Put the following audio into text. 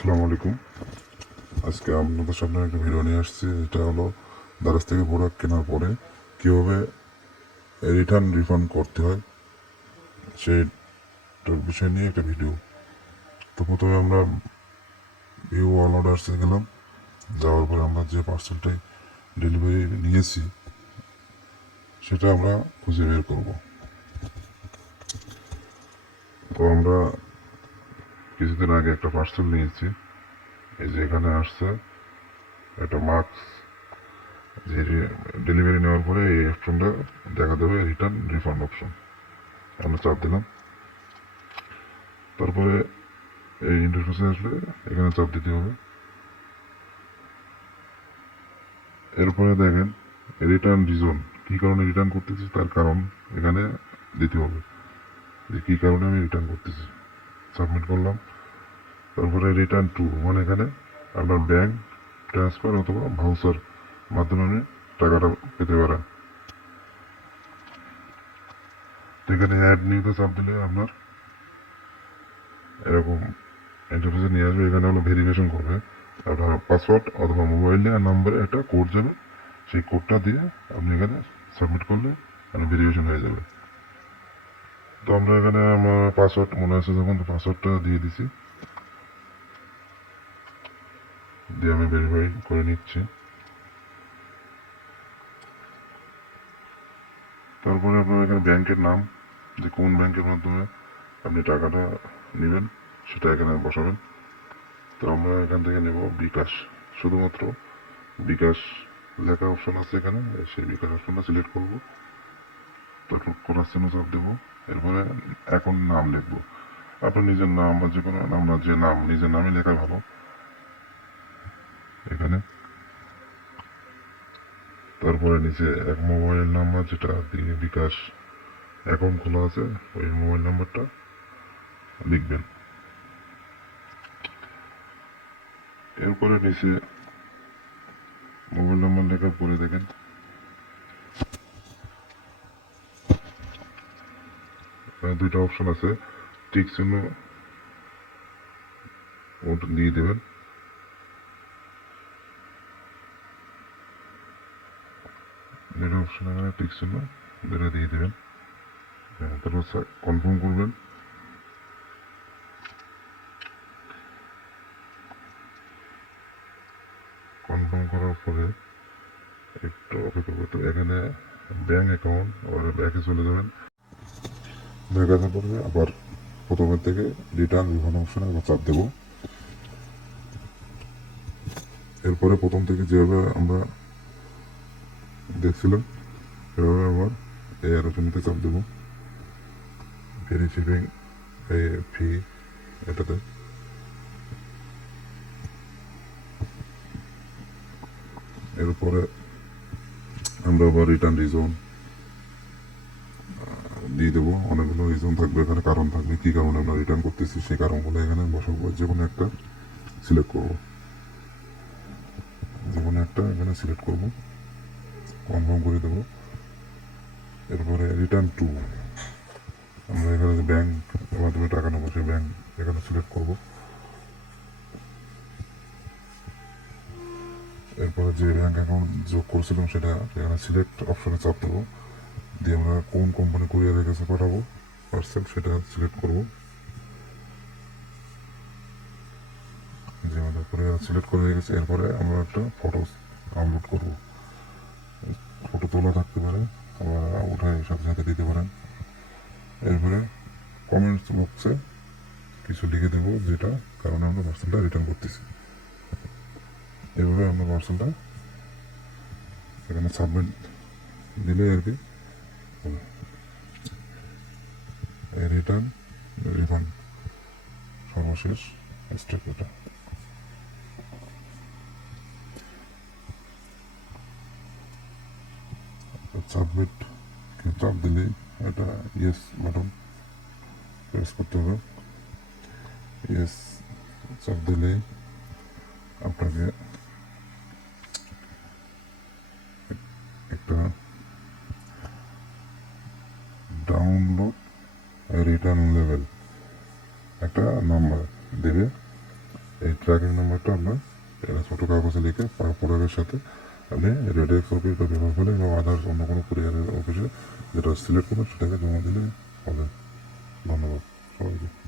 আসসালামু আলাইকুম। আজকে আপনাদের সামনে একটা ভিডিও নিয়ে আসছি। এটা হলো দারাজ থেকে প্রোডাক্ট কেনার পরে কীভাবে রিটার্ন রিফান্ড করতে হয় সেইটার বিষয় নিয়ে একটা ভিডিও। তো প্রথমে আমরা ভিউ অল অর্ডার্সে গেলাম। যাওয়ার পরে আমরা যে পার্সেলটাই ডেলিভারি নিয়েছি সেটা আমরা খুঁজে বের করব। তো আমরা কিছুদিন আগে একটা পার্সেল নিয়েছি। এই যে এখানে আসছে একটা মাস্ক, যে ডেলিভারি নেওয়ার পরে এই অপশনটা দেখা দেবে রিটার্ন রিফান্ড অপশন। আমরা চাপ দিলাম। তারপরে এই ইন্টারফেসে আসলে এখানে চাপ দিতে হবে। এরপরে দেখেন রিটার্ন রিজন, কী কারণে রিটার্ন করতেছি তার কারণ এখানে দিতে হবে, যে কী কারণে আমি রিটার্ন করতেছি। সাবমিট করলাম। তারপরে রিটার্ন টু, মানে এখানে আপনার ব্যাংক ট্রান্সফার অথবা ভাউচার মাধ্যমে আপনি টাকাটা পেতে পারেন। তো এখানে অ্যাড নিউতে চাপ দিলে আপনার এরকম ইন্টারফেসে নিয়ে আসবে। এখানে হলো ভেরিফিকেশন করবে আপনার পাসওয়ার্ড অথবা মোবাইল নাম্বারে একটা কোড যাবে, সেই কোডটা দিয়ে আপনি এখানে সাবমিট করলে ভেরিফিকেশন হয়ে যাবে। তো আমরা এখানে আমার পাসওয়ার্ড মনে আছে যখন, তো পাসওয়ার্ডটা দিয়ে দিছি, দিয়ে আমি ভেরিফাই করে নিচ্ছি। তারপরে আপনার এখানে ব্যাংকের নাম, যে কোন ব্যাংকের মাধ্যমে আপনি টাকাটা নেবেন সেটা এখানে বসাবেন। তো আমরা এখান থেকে নেব বিকাশ, শুধুমাত্র বিকাশ লেখা অপশন আছে এখানে, সেই বিকাশ অপশনটা সিলেক্ট করব। তারপর করার জন্য চাপ দেবো। এরপরে এখন নাম লিখবো, আপনার নিজের নাম বা যে কোনো আমরা যে নাম নিজের নামই লেখা ভালো এখানে। তারপরে নিচে এক মোবাইল নাম্বার যেটা দিয়ে বিকাশ অ্যাকাউন্ট খোলা আছে, ওই মোবাইল নাম্বারটা লিখবেন। এরপরে নিচে মোবাইল নাম্বার লেখার পরে দেখেন দুইটা অপশন আছে, টিক চিহ্ন ওটা দিয়ে দেবেন। দুইটা অপশন এখানে টিক চিহ্ন দুটা দিয়ে দেবেন। তারপর কনফার্ম করবেন। কনফার্ম করার পরে একটু অপেক্ষা করতে, এখানে ব্যাঙ্ক অ্যাকাউন্ট আবার ব্যাকে চলে যাবেন। ব্যাক আসার পরে আবার প্রথমের থেকে রিটার্ন রিফান্ড অপশনে আবার চাপ দেবো। এরপরে প্রথম থেকে যেভাবে আমরা দেখছিলাম সেভাবে আবার এই আলোচনাতে চাপ দেবো, রিসিভিং ফি এটাতে। এরপরে আমরা আবার রিটার্ন রিজন দিয়ে দেবো। অনেকগুলো রিজন থাকবে এখানে, কারণ থাকবে কী কারণে আমরা রিটার্ন করতেছি, সেই কারণগুলো এখানে বসাবো। যে কোনো একটা সিলেক্ট করবো, যে কোনো একটা এখানে সিলেক্ট করবো, কনফার্ম করে দেবো। এরপরে রিটার্ন টু, আমরা এখানে যে ব্যাংক মাধ্যমে টাকা নেবো সেই ব্যাংক এখানে সিলেক্ট করবো। এরপরে যে ব্যাংক অ্যাকাউন্ট যোগ করছিলাম সেটা এখানে সিলেক্ট অপশনে চাপ দেবো, দিয়ে আমরা কোন কোম্পানি কুরিয়ারের কাছে পাঠাবো পার্সেল সেটা সিলেক্ট করবো। যে আমাদের কুরিয়ার সিলেক্ট করে হয়ে গেছে। এরপরে আমরা একটা ফটো আপলোড করবো, ফটো তোলা থাকতে পারে, আবার ওঠায় সাথে সাথে দিতে পারেন। এরপরে কমেন্টস বক্সে কিছু লিখে দেবো, যেটা কারণে আমরা পার্সেলটা রিটার্ন করতেছি। এভাবে আমরা পার্সেলটা এখানে সাবমিট দিলে আর কি রিটার্ন রিফান্ড সর্বশেষ স্টেপ এটা। সাবমিট চাপ দিলেই এটা ইয়েস বাটন প্রেস করতে হবে। ইয়েস চাপ দিলেই আপনাকে একটা ডাউনলোড রিটার্ন লেভেল একটা নাম্বার দেবে, এই ট্র্যাকিং নাম্বারটা আপনার এটা ছোটো কাগজে লিখে প্রোডাক্টের সাথে আপনি রেডেক্স অফিস বা বিভাগ হলে বা আদার্স অন্য কোনো কুরিয়ারের অফিসে যেটা সিলেক্ট করবেন সেটাকে জমা দিলে হবে। ধন্যবাদ সবাইকে।